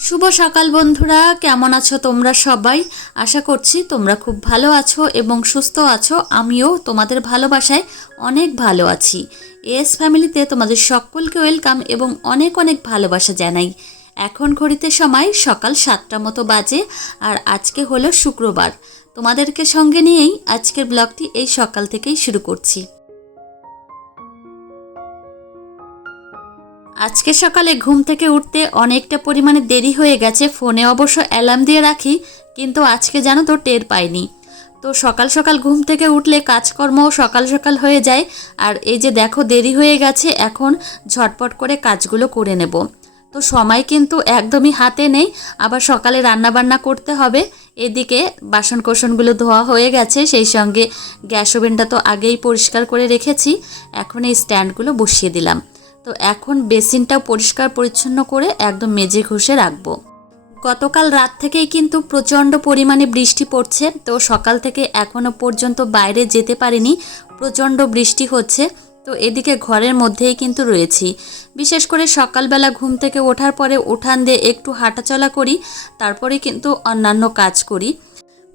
শুভ সকাল বন্ধুরা, কেমন আছো তোমরা সবাই? আশা করছি তোমরা খুব ভালো আছো এবং সুস্থ আছো। আমিও তোমাদের ভালোবাসায় অনেক ভালো আছি। এস ফ্যামিলিতে তোমাদের সকলকে ওয়েলকাম এবং অনেক অনেক ভালোবাসা জানাই। এখন ঘড়িতে সময় সকাল সাতটা মতো বাজে আর আজকে হলো শুক্রবার। তোমাদেরকে সঙ্গে নিয়েই আজকের ব্লগটি এই সকাল থেকেই শুরু করছি। আজকে সকালে ঘুম থেকে উঠতে অনেকটা পরিমাণে দেরি হয়ে গেছে, ফোনে অবশ্য অ্যালার্ম দিয়ে রাখি, কিন্তু আজকে জানো তো টের পাইনি। তো সকাল সকাল ঘুম থেকে উঠলে কাজকর্মও সকাল সকাল হয়ে যায়, আর এই যে দেখো দেরি হয়ে গেছে, এখন ঝটপট করে কাজগুলো করে নেব। তো সময় কিন্তু একদমই হাতে নেই, আবার সকালে রান্না বান্না করতে হবে, এদিকে বাসন কোসনগুলো ধোয়া হয়ে গেছে, সেই সঙ্গে গ্যাস ওভেনটা তো আগেই পরিষ্কার করে রেখেছি, এখন এই স্ট্যান্ডগুলো বসিয়ে দিলাম। তো এখন বেসিনটা পরিষ্কার পরিচ্ছন্ন করে একদম মেজে ঘষে রাখব। গতকাল রাত থেকেই কিন্তু প্রচণ্ড পরিমাণে বৃষ্টি পড়ছে, তো সকাল থেকে এখনও পর্যন্ত বাইরে যেতে পারিনি, প্রচণ্ড বৃষ্টি হচ্ছে, তো এদিকে ঘরের মধ্যেই কিন্তু রয়েছি। বিশেষ করে সকালবেলা ঘুম থেকে ওঠার পরে উঠান দিয়ে একটু হাঁটাচলা করি, তারপরে কিন্তু অন্যান্য কাজ করি।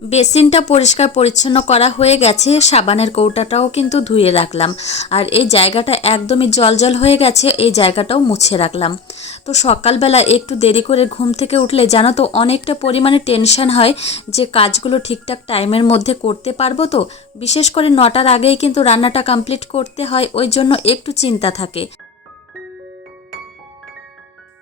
বেসিনটা পরিষ্কার পরিচ্ছন্ন করা হয়ে গেছে, সাবানের কৌটাটাও কিন্তু ধুয়ে রাখলাম। আর এই জায়গাটা একদমই জল হয়ে গেছে, এই জায়গাটাও মুছে রাখলাম। তো সকালবেলা একটু দেরি করে ঘুম থেকে উঠলে জানো তো অনেকটা পরিমাণে টেনশন হয় যে কাজগুলো ঠিকঠাক টাইমের মধ্যে করতে পারব তো। বিশেষ করে নটার আগেই কিন্তু রান্নাটা কমপ্লিট করতে হয়, ওই জন্য একটু চিন্তা থাকে।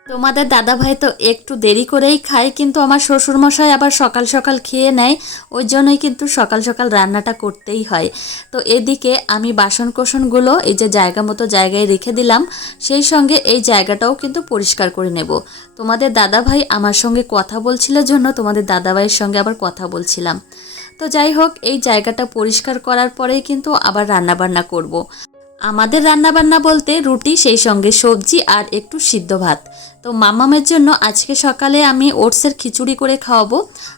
তোমাদের দাদাভাই তো একটু দেরি করেই খায়, কিন্তু আমার শ্বশুরমশাই আবার সকাল সকাল খেয়ে নেয়, ওই জন্যই কিন্তু সকাল সকাল রান্নাটা করতেই হয়। তো এদিকে আমি বাসন কোসনগুলো এই যে জায়গা মতো জায়গায় রেখে দিলাম, সেই সঙ্গে এই জায়গাটাও কিন্তু পরিষ্কার করে নেব। তোমাদের দাদাভাই আমার সঙ্গে কথা বলছিল জন্য তোমাদের দাদাভাইয়ের সঙ্গে আবার কথা বলছিলাম। তো যাই হোক, এই জায়গাটা পরিষ্কার করার পরেই কিন্তু আবার রান্নাবান্না করব। আমাদের রান্নাবান্না বলতে রুটি, সেই সঙ্গে সবজি আর একটু সিদ্ধ ভাত। তো মামামের জন্য আজকে সকালে আমি ওটসের খিচুড়ি করে খাওয়াবো।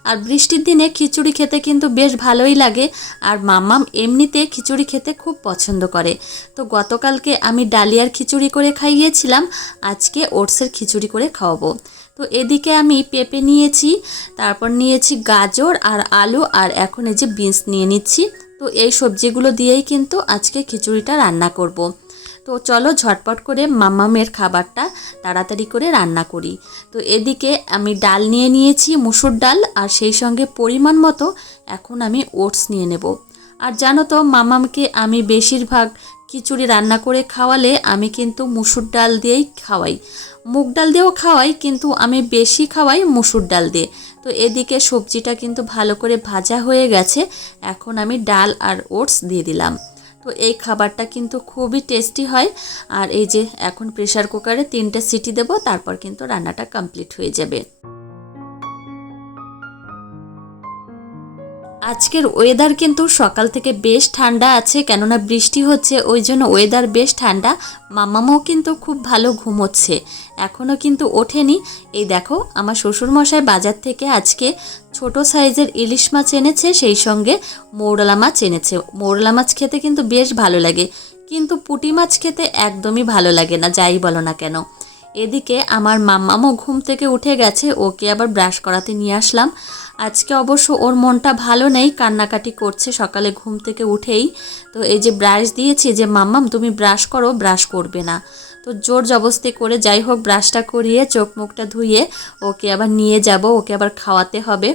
আর বৃষ্টির দিনে খিচুড়ি খেতে কিন্তু বেশ ভালোই লাগে। আর মামাম এমনিতে খিচুড়ি খেতে খুব পছন্দ করে। তো গতকালকে আমি ডালিয়ার খিচুড়ি করে খাইয়েছিলাম। আজকে ওটসের খিচুড়ি করে খাওয়াবো। তো এদিকে আমি পেঁপে নিয়েছি, তারপর নিয়েছি গাজর আর আলু, আর এখন এই যে বিনস নিয়ে নিচ্ছি। তো এই সবজিগুলো দিয়েই কিন্তু আজকে খিচুড়িটা রান্না করব। তো চলো ঝটপট করে মামামের খাবারটা তাড়াতাড়ি করে রান্না করি। তো এদিকে আমি ডাল নিয়ে নিয়েছি, মুসুর ডাল, আর সেই সঙ্গে পরিমাণ মতো এখন আমি ওটস নিয়ে নেব। আর জানো তো, মামামকে আমি বেশিরভাগ খিচুড়ি রান্না করে খাওয়ালে আমি কিন্তু মুসুর ডাল দিয়েই খাওয়াই। মুগ ডাল দিয়েও খাওয়াই, কিন্তু আমি বেশি খাওয়াই মুসুর ডাল দিয়ে। তো এদিকে সবজিটা কিন্তু ভালো করে ভাজা হয়ে গেছে। এখন আমি ডাল আর ওটস দিয়ে দিলাম। তো এই খাবারটা কিন্তু খুবই টেস্টি হয়। আর এই যে এখন প্রেশার কুকারে তিনটে সিটি দেব, তারপর কিন্তু রান্নাটা কমপ্লিট হয়ে যাবে। আজকের ওয়েদার কিন্তু সকাল থেকে বেশ ঠান্ডা আছে, কেননা বৃষ্টি হচ্ছে, ওই জন্য ওয়েদার বেশ ঠান্ডা। মামামও কিন্তু খুব ভালো ঘুমোচ্ছে এখনও কিন্তু ওঠেনি। এই দেখো, আমার শ্বশুরমশাই বাজার থেকে আজকে ছোট সাইজের ইলিশ মাছ এনেছে, সেই সঙ্গে মৌরলা মাছ এনেছে। মৌরলা মাছ খেতে কিন্তু বেশ ভালো লাগে, কিন্তু পুঁটি মাছ খেতে একদমই ভালো লাগে না, যাই বলো না কেন। এদিকে আমার মাম্মামও ঘুম থেকে উঠে গেছে, ওকে আবার ব্রাশ করাতে নিয়ে আসলাম। আজকে অবশ্য ওর মনটা ভালো নেই, কান্নাকাটি করছে, সকালে ঘুম থেকে উঠেই। তো এই যে ব্রাশ দিয়েছি যে, মাম্মাম, তুমি ব্রাশ করো, ব্রাশ করবে না। তো জোর জবস্তি করে যাই হোক, ব্রাশটা করিয়ে চোখ মুখটা ধুয়ে ওকে আবার নিয়ে যাব, ওকে আবার খাওয়াতে হবে।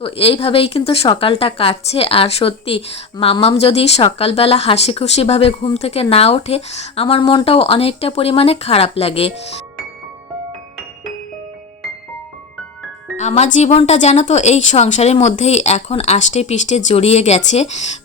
তো এইভাবেই কিন্তু সকালটা কাটছে। আর সত্যি, মাম্মাম যদি সকালবেলা হাসি খুশিভাবে ঘুম থেকে না ওঠে, আমার মনটাও অনেকটা পরিমাণে খারাপ লাগে। আমার জীবনটা জানো তো, এই সংসারের মধ্যেই এখন আষ্টে পিষ্টে জড়িয়ে গেছে।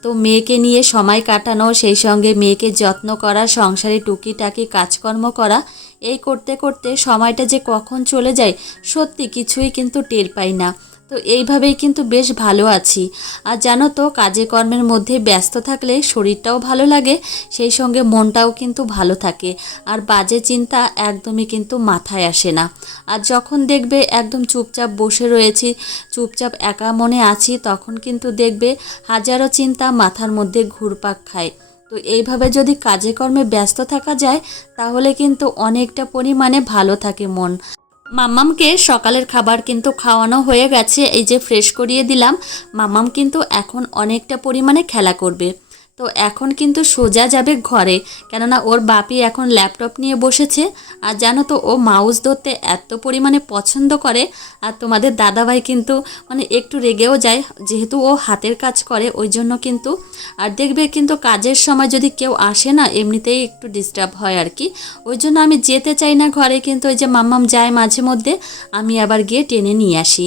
তো মেয়েকে নিয়ে সময় কাটানো, সেই সঙ্গে মেয়েকে যত্ন করা, সংসারে টুকিটাকি কাজকর্ম করা, এই করতে করতে সময়টা যে কখন চলে যায়, সত্যি কিছুই কিন্তু টের পাই না। তো এইভাবেই কিন্তু বেশ ভালো আছি। আর জানো তো, কাজে কর্মের মধ্যে ব্যস্ত থাকলে শরীরটাও ভালো লাগে, সেই সঙ্গে মনটাও কিন্তু ভালো থাকে। আর বাজে চিন্তা একদমই কিন্তু মাথায় আসে না। আর যখন দেখবে একদম চুপচাপ বসে রয়েছি, চুপচাপ একা মনে আছি, তখন কিন্তু দেখবে হাজারো চিন্তা মাথার মধ্যে ঘুরপাক খায়। তো এইভাবে যদি কাজে কর্মে ব্যস্ত থাকা যায়, তাহলে কিন্তু অনেকটা পরিমাণে ভালো থাকে মন। মাম্মামকে সকালের খাবার কিন্তু খাওয়ানো হয়ে গেছে, এই যে ফ্রেশ করিয়ে দিলাম। মাম্মাম কিন্তু এখন অনেকটা পরিমাণে খেলা করবে। তো এখন কিন্তু সোজা যাবে ঘরে। কেননা ওর বাপি এখন ল্যাপটপ নিয়ে বসেছে। আর জানো তো, ও মাউস ধরতে এত পরিমাণে পছন্দ করে। আর তোমাদের দাদাভাই কিন্তু মানে একটু রেগেও যায়, যেহেতু ও হাতের কাজ করে, ওই জন্য কিন্তু। আর দেখবে কিন্তু কাজের সময় যদি কেউ আসে না, এমনিতেই একটু ডিস্টার্ব হয় আর কি। ওই জন্য আমি যেতে চাই না ঘরে, কিন্তু ওই যে মাম্মাম যায় মাঝে মধ্যে, আমি আবার গিয়ে টেনে নিয়ে আসি।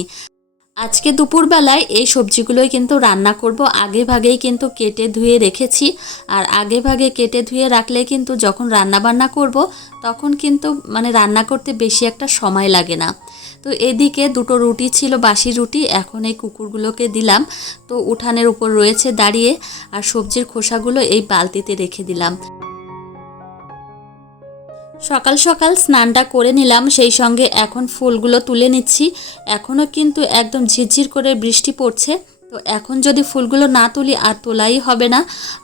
আজকে দুপুরবেলায় এই সবজিগুলোই কিন্তু রান্না করব। আগে ভাগেই কিন্তু কেটে ধুয়ে রেখেছি। আর আগে ভাগে কেটে ধুয়ে রাখলে কিন্তু যখন রান্না বান্না করব, তখন কিন্তু মানে রান্না করতে বেশি একটা সময় লাগে না। তো এদিকে দুটো রুটি ছিল, বাসি রুটি। এখন এই কুকুরগুলোকে দিলাম। তো উঠানের উপর রয়েছে দাঁড়িয়ে। আর সবজির খোসাগুলো এই বালতিতে রেখে দিলাম। সকাল সকাল স্নানটা করে নিলাম, সেই সঙ্গে এখন ফুলগুলো তুলে নিচ্ছি। এখনও কিন্তু একদম ঝিরঝির করে বৃষ্টি পড়ছে। তো এখন যদি ফুলগুলো না তুলি, আর তোলাই হবে না,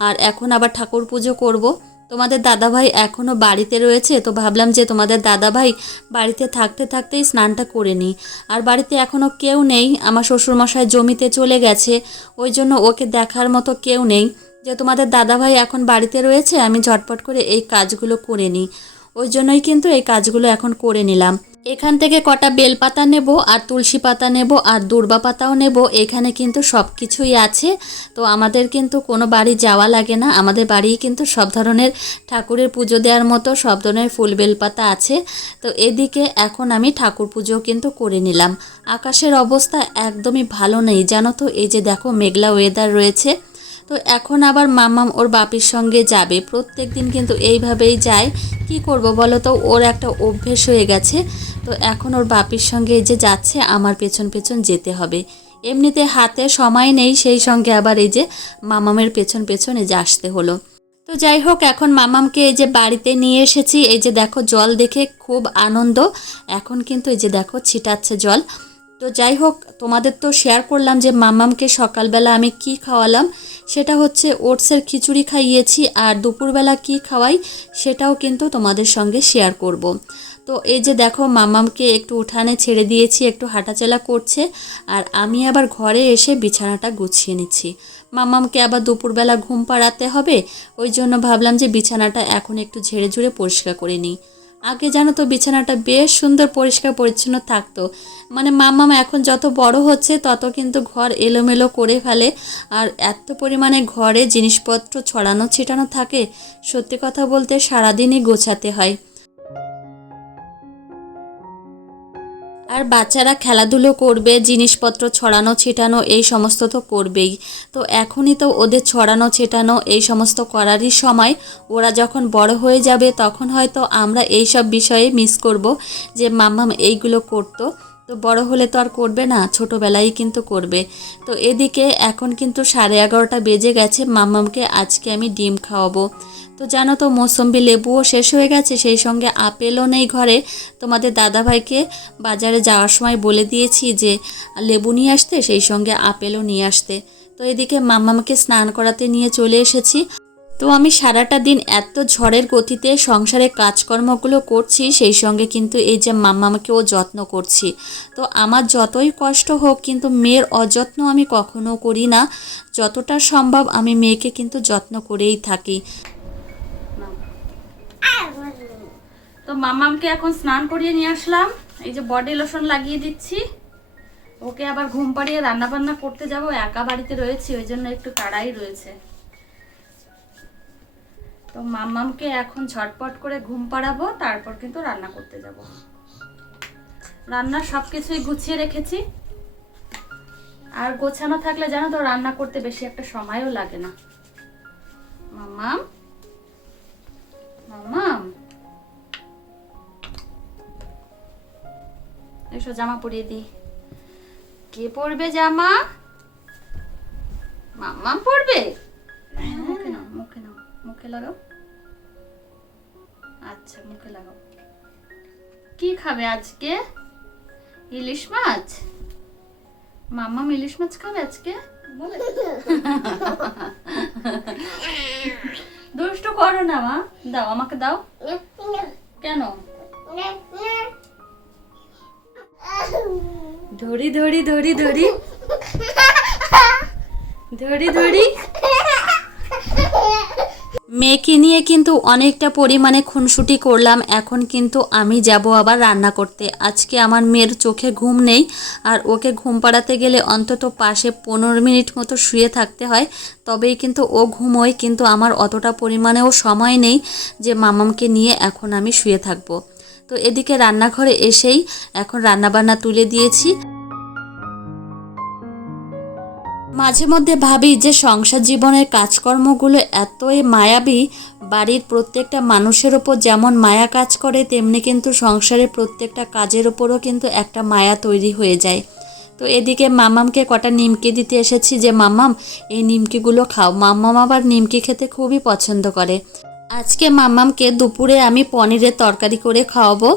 আর এখন আবার ঠাকুর পুজো করব। তোমাদের দাদাভাই এখনও বাড়িতে রয়েছে, তো ভাবলাম যে তোমাদের দাদাভাই বাড়িতে থাকতে থাকতেই স্নানটা করে নিই। আর বাড়িতে এখনও কেউ নেই, আমার শ্বশুরমশাই জমিতে চলে গেছে, ওই জন্য ওকে দেখার মতো কেউ নেই। যে তোমাদের দাদাভাই এখন বাড়িতে রয়েছে, আমি ঝটপট করে এই কাজগুলো করে নিই। ওই জন্যই কিন্তু এই কাজগুলো এখন করে নিলাম। এখান থেকে কটা বেলপাতা নেব, আর তুলসী পাতা নেব, আর দুর্বা পাতাও নেব। এখানে কিন্তু সব কিছুই আছে। তো আমাদের কিন্তু কোনো বাড়ি যাওয়া লাগে না। আমাদের বাড়ি কিন্তু সব ধরনের ঠাকুরের পুজো দেওয়ার মতো সব ধরনের ফুল বেলপাতা আছে। তো এদিকে এখন আমি ঠাকুর পুজো কিন্তু করে নিলাম। আকাশের অবস্থা একদমই ভালো নেই। জানো তো, এই যে দেখো মেঘলা ওয়েদার রয়েছে। তো এখন আবার মামাম ওর বাপির সঙ্গে যাবে। প্রত্যেক দিন কিন্তু এইভাবেই যায়। কি করব বলো তো? ওর একটা অভ্যেস হয়ে গেছে। তো এখন ওর বাপির সঙ্গে যে যাচ্ছে, আমার পেছন পেছন যেতে হবে। এমনিতে হাতে সময় নেই, সেই সঙ্গে আবার এই যে মামামের পেছন পেছন এই যে আসতে হলো। তো যাই হোক, এখন মামামকে এই যে বাড়িতে নিয়ে এসেছি। এই যে দেখো, জল দেখে খুব আনন্দ। এখন কিন্তু এই যে দেখো, ছিটাচ্ছে জল। তো যাই হোক, তোমাদের তো শেয়ার করলাম যে মামামকে সকালবেলা আমি কি খাওয়ালাম। সেটা হচ্ছে ওটসের খিচুড়ি খাইয়েছি আর দুপুরবেলা কি খাওয়াই সেটাও কিন্তু তোমাদের সঙ্গে শেয়ার করব। তো এই যে দেখো মামামকে একটু উঠানে ছেড়ে দিয়েছি, একটু হাঁটাচলা করছে আর আমি আবার ঘরে এসে বিছানাটা গুছিয়ে নিচ্ছি। মামামকে আবার দুপুরবেলা ঘুম পাড়াতে হবে, ওই জন্য ভাবলাম যে বিছানাটা এখন একটু ঝেড়ে ঝুড়ে পরিষ্কার করে নিই। আগে জানো তো বিছানাটা বেশ সুন্দর পরিষ্কার পরিচ্ছন্ন থাকতো। মানে মাম্মাম এখন যত বড় হচ্ছে তত কিন্তু ঘর এলোমেলো করে ফেলে। আর এত পরিমাণে ঘরে জিনিসপত্র ছড়ানো ছিটানো থাকে। সত্যি কথা বলতে সারাদিনই গোছাতে হয়। আর বাচ্চারা খেলাধুলো করবে, জিনিসপত্র ছড়ানো, ছেটানো, এই সমস্ত তো করবেই। তো এখনই তো ওদের ছড়ানো, ছেটানো, এই সমস্ত করারই সময়। ওরা যখন বড় হয়ে যাবে, তখন হয়তো আমরা এই সব বিষয়ে মিস করব যে, মাম্মাম, এইগুলো করতো। তো বড় হলে তো আর করবে না, ছোটোবেলায় কিন্তু করবে। তো এদিকে এখন কিন্তু সাড়ে এগারোটা বেজে গেছে মাম্মামকে আজকে আমি ডিম খাওয়াবো। তো জানো তো, মৌসম্বি লেবুও শেষ হয়ে গেছে, সেই সঙ্গে আপেলও নেই ঘরে। তোমাদের দাদাভাইকে বাজারে যাওয়ার সময় বলে দিয়েছি যে, লেবু নিয়ে আসতে, সেই সঙ্গে আপেলও নিয়ে আসতে। তো এদিকে মাম্মামকে স্নান করাতে নিয়ে চলে এসেছি। তো আমি সারাটা দিন এত ঝড়ের গতিতে সংসারে কাজকর্মগুলো করছি, সেই সঙ্গে কিন্তু এই যে মাম্মামাকেও যত্ন করছি। তো আমার যতই কষ্ট হোক, কিন্তু মেয়ের অযত্ন আমি কখনো করি না। যতটা সম্ভব আমি মেয়েকে কিন্তু যত্ন করেই থাকি। তো মাম্মামকে এখন স্নান করিয়ে নিয়ে আসলাম। এই যে বডি লোশন লাগিয়ে দিচ্ছি। ওকে আবার ঘুম পাড়িয়ে রান্না বান্না করতে যাব। একা বাড়িতে রয়েছি, ওই জন্য একটু তাড়াই রয়েছে। তো মাম্মামকে এখন ঝটপট করে ঘুম পাড়াবো, তারপর কিন্তু রান্না করতে যাব। রান্নার সব কিছুই গুছিয়ে রেখেছি। আর গোছানো থাকলে জানো তো, রান্না করতে বেশি একটা সময়ও লাগে না। মাম্মাম? মাম্মাম? এসো জামা পরিয়ে দিই। কে পরবে জামা? মাম্মাম পরবে? লাগাও। আচ্ছা মুখে লাগাও। কি খাবে আজকে? ইলিশ মাছ? মাম্মাম ইলিশ মাছ খাবে আজকে? দুষ্টু করো না, মা। দাও, আমাকে দাও। কেন? ধরি ধরি ধরি ধরি। ধরি ধরি। মেয়েকে নিয়ে কিন্তু অনেকটা পরিমাণে খুনসুটি করলাম। এখন কিন্তু আমি যাব আবার রান্না করতে। আজকে আমার মেয়ের চোখে ঘুম নেই, আর ওকে ঘুম পাড়াতে গেলে অন্তত পাশে পনেরো মিনিট মতো শুয়ে থাকতে হয়। তবেই কিন্তু ও ঘুমোয়, কিন্তু আমার অতটা পরিমাণেও সময় নেই যে মামামকে নিয়ে এখন আমি শুয়ে থাকব। তো এদিকে রান্নাঘরে এসেই এখন রান্নাবান্না তুলে দিয়েছি। মাঝে মধ্যে ভাবি যে সংসার জীবনের কাজকর্মগুলো এতই মায়াবী, বাড়ির প্রত্যেকটা মানুষের ওপর যেমন মায়া কাজ করে, তেমনি কিন্তু সংসারের প্রত্যেকটা কাজের ওপরও কিন্তু একটা মায়া তৈরি হয়ে যায়। তো এদিকে মামামকে কটা নিমকি দিতে এসেছি যে, মামাম, এই নিমকিগুলো খাও। মাম্মাম আবার নিমকি খেতে খুবই পছন্দ করে। আজকে মাম্মামকে দুপুরে আমি পনিরের তরকারি করে খাওয়াবো।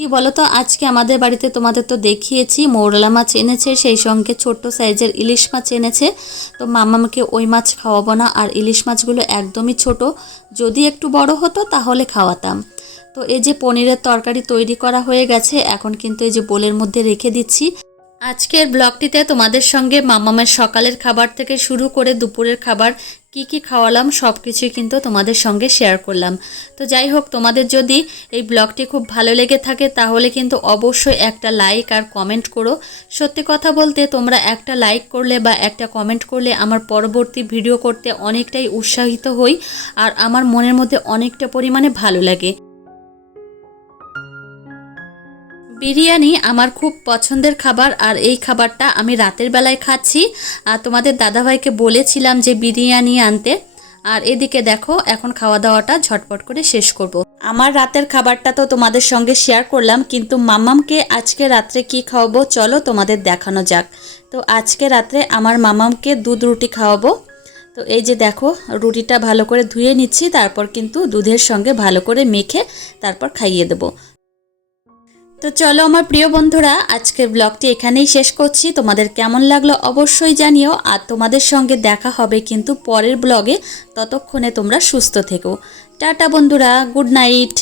কি বলো তো আজকে আমাদের বাড়িতে তোমাদের তো দেখিয়েছি, মৌরলা মাছ এনেছে, সেই সঙ্গে ছোট্ট সাইজের ইলিশ মাছ এনেছে। তো মামামকে ওই মাছ খাওয়াবো না, আর ইলিশ মাছগুলো একদমই ছোট। যদি একটু বড় হতো তাহলে খাওয়াতাম। তো এই যে পনিরের তরকারি তৈরি করা হয়ে গেছে, এখন কিন্তু এই যে বোলের মধ্যে রেখে দিচ্ছি। আজকের ব্লগটিতে তোমাদের সঙ্গে মামামের সকালের খাবার থেকে শুরু করে দুপুরের খাবার কি কি খাওয়ালাম সব কিছুই কিন্তু তোমাদের সঙ্গে শেয়ার করলাম। তো যাই হোক, তোমাদের যদি এই ব্লগটি খুব ভালো লেগে থাকে, তাহলে কিন্তু অবশ্যই একটা লাইক আর কমেন্ট করো। সত্যি কথা বলতে, তোমরা একটা লাইক করলে বা একটা কমেন্ট করলে আমার পরবর্তী ভিডিও করতে অনেকটাই উৎসাহিত হই, আর আমার মনের মধ্যে অনেকটা পরিমাণে ভালো লাগে। বিরিয়ানি আমার খুব পছন্দের খাবার আর এই খাবারটা আমি রাতের বেলায় খাচ্ছি। আর তোমাদের দাদাভাইকে বলেছিলাম যে বিরিয়ানি আনতে। আর এদিকে দেখো, এখন খাওয়া দাওয়াটা ঝটপট করে শেষ করব। আমার রাতের খাবারটা তো তোমাদের সঙ্গে শেয়ার করলাম, কিন্তু মামামকে আজকে রাত্রে কি খাওয়াবো চলো তোমাদের দেখানো যাক। তো আজকে রাত্রে আমার মামামকে দুধ রুটি খাওয়াবো। তো এই যে দেখো, রুটিটা ভালো করে ধুয়ে নিচ্ছি, তারপর কিন্তু দুধের সঙ্গে ভালো করে মেখে তারপর খাইয়ে দেবো। তো চলো আমার প্রিয় বন্ধুরা, আজকের ব্লগটি এখানেই শেষ করছি। তোমাদের কেমন লাগল অবশ্যই জানিও, আর তোমাদের সঙ্গে দেখা হবে কিন্তু পরের ব্লগে ততক্ষণে তোমরা সুস্থ থেকো। টাটা বন্ধুরা, গুড নাইট।